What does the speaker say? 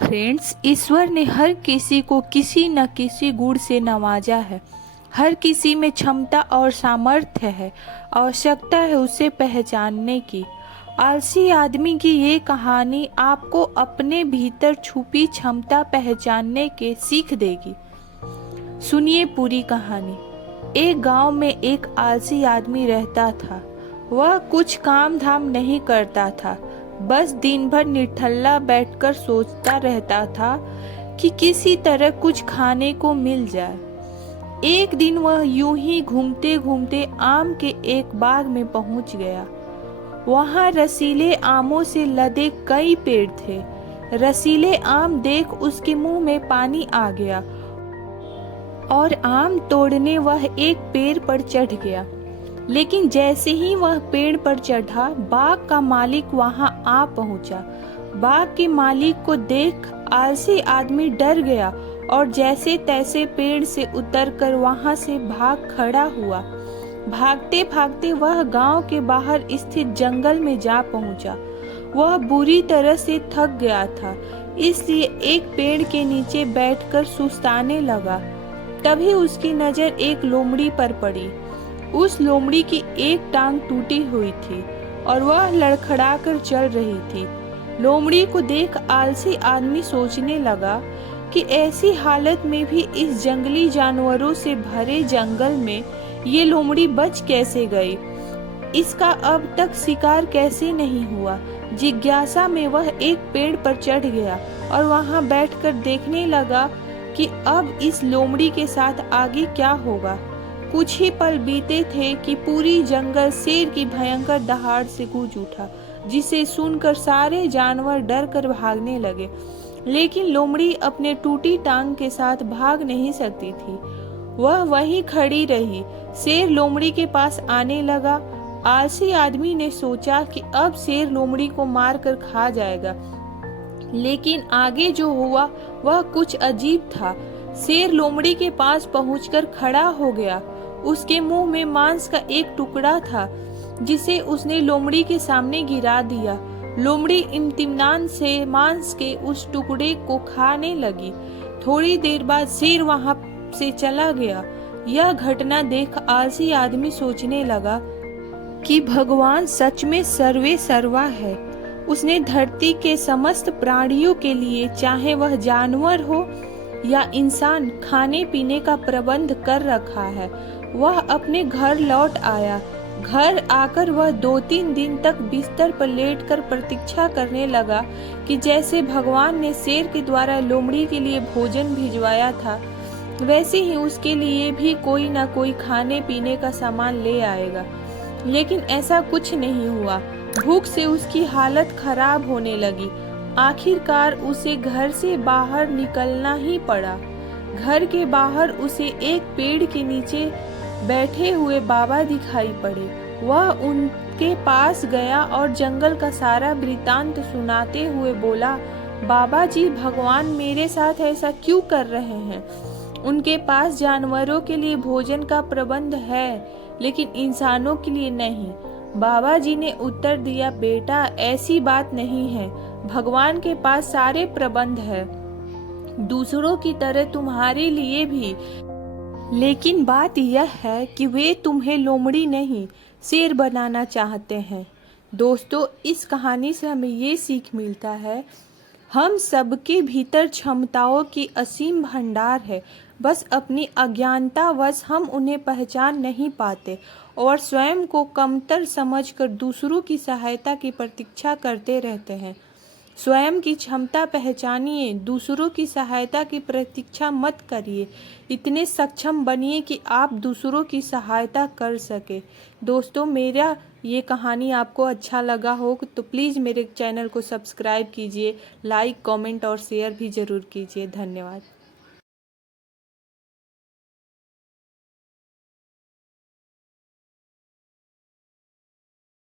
Friends, ईश्वर ने हर किसी को किसी न किसी गुण से नवाजा है। हर किसी में क्षमता और सामर्थ्य है। आवश्यकता है उसे पहचानने की। आलसी आदमी की ये कहानी आपको अपने भीतर छुपी क्षमता पहचानने के सीख देगी। सुनिए पूरी कहानी। एक गांव में एक आलसी आदमी रहता था। वह कुछ काम धाम नहीं करता था, बस दिन भर निठल्ला बैठकर सोचता रहता था कि किसी तरह कुछ खाने को मिल जाए। एक दिन वह यूं ही घूमते घूमते आम के एक बाग में पहुंच गया। वहां रसीले आमों से लदे कई पेड़ थे। रसीले आम देख उसके मुंह में पानी आ गया और आम तोड़ने वह एक पेड़ पर चढ़ गया। लेकिन जैसे ही वह पेड़ पर चढ़ा, बाग का मालिक वहां आ पहुंचा। बाग के मालिक को देख आलसी आदमी डर गया और जैसे तैसे पेड़ से उतरकर वहां से भाग खड़ा हुआ। भागते भागते वह गांव के बाहर स्थित जंगल में जा पहुंचा। वह बुरी तरह से थक गया था, इसलिए एक पेड़ के नीचे बैठकर सुस्ताने लगा। तभी उसकी नजर एक लोमड़ी पर पड़ी। उस लोमड़ी की एक टांग टूटी हुई थी और वह लड़खड़ाकर चल रही थी। लोमड़ी को देख आलसी आदमी सोचने लगा कि ऐसी हालत में भी इस जंगली जानवरों से भरे जंगल में ये लोमड़ी बच कैसे गई, इसका अब तक शिकार कैसे नहीं हुआ। जिज्ञासा में वह एक पेड़ पर चढ़ गया और वहां बैठकर देखने लगा कि अब इस लोमड़ी के साथ आगे क्या होगा। कुछ ही पल बीते थे कि पूरी जंगल शेर की भयंकर दहाड़ से गूंज उठा, जिसे सुनकर सारे जानवर डर कर भागने लगे। लेकिन लोमड़ी अपने टूटी टांग के साथ भाग नहीं सकती थी। वह वहीं खड़ी रही। शेर लोमड़ी के पास आने लगा। आलसी आदमी ने सोचा कि अब शेर लोमड़ी को मार कर खा जाएगा, लेकिन आगे जो हुआ वह कुछ अजीब था। शेर लोमड़ी के पास पहुंचकर खड़ा हो गया। उसके मुंह में मांस का एक टुकड़ा था, जिसे उसने लोमड़ी के सामने गिरा दिया। लोमड़ी इत्मीनान से मांस के उस टुकड़े को खाने लगी। थोड़ी देर बाद शेर वहां से चला गया। यह घटना देख आलसी आदमी सोचने लगा कि भगवान सच में सर्वे सर्वा है। उसने धरती के समस्त प्राणियों के लिए, चाहे वह जानवर हो या इंसान, खाने पीने का प्रबंध कर रखा है। वह अपने घर लौट आया। घर आकर वह 2-3 दिन तक बिस्तर पर लेटकर प्रतीक्षा करने लगा कि जैसे भगवान ने शेर के द्वारा लोमड़ी के लिए भोजन भिजवाया था, वैसे ही उसके लिए भी कोई ना कोई खाने पीने का सामान ले आएगा। लेकिन ऐसा कुछ नहीं हुआ। भूख से उसकी हालत खराब होने लगी। आखिरकार उसे घर से बाहर निकलना ही पड़ा। घर के बाहर उसे एक पेड़ के नीचे बैठे हुए बाबा दिखाई पड़े। वह उनके पास गया और जंगल का सारा वृतांत सुनाते हुए बोला, बाबा जी, भगवान मेरे साथ ऐसा क्यों कर रहे हैं? उनके पास जानवरों के लिए भोजन का प्रबंध है, लेकिन इंसानों के लिए नहीं। बाबा जी ने उत्तर दिया, बेटा, ऐसी बात नहीं है। भगवान के पास सारे प्रबंध है, दूसरों की तरह तुम्हारे लिए भी। लेकिन बात यह है कि वे तुम्हें लोमड़ी नहीं, शेर बनाना चाहते हैं। दोस्तों, इस कहानी से हमें ये सीख मिलता है, हम सबके भीतर क्षमताओं की असीम भंडार है, बस अपनी अज्ञानतावश हम उन्हें पहचान नहीं पाते और स्वयं को कमतर समझकर दूसरों की सहायता की प्रतीक्षा करते रहते हैं। स्वयं की क्षमता पहचानिए, दूसरों की सहायता की प्रतीक्षा मत करिए। इतने सक्षम बनिए कि आप दूसरों की सहायता कर सके। दोस्तों, मेरा ये कहानी आपको अच्छा लगा हो तो प्लीज़ मेरे चैनल को सब्सक्राइब कीजिए, लाइक, कमेंट और शेयर भी ज़रूर कीजिए। धन्यवाद।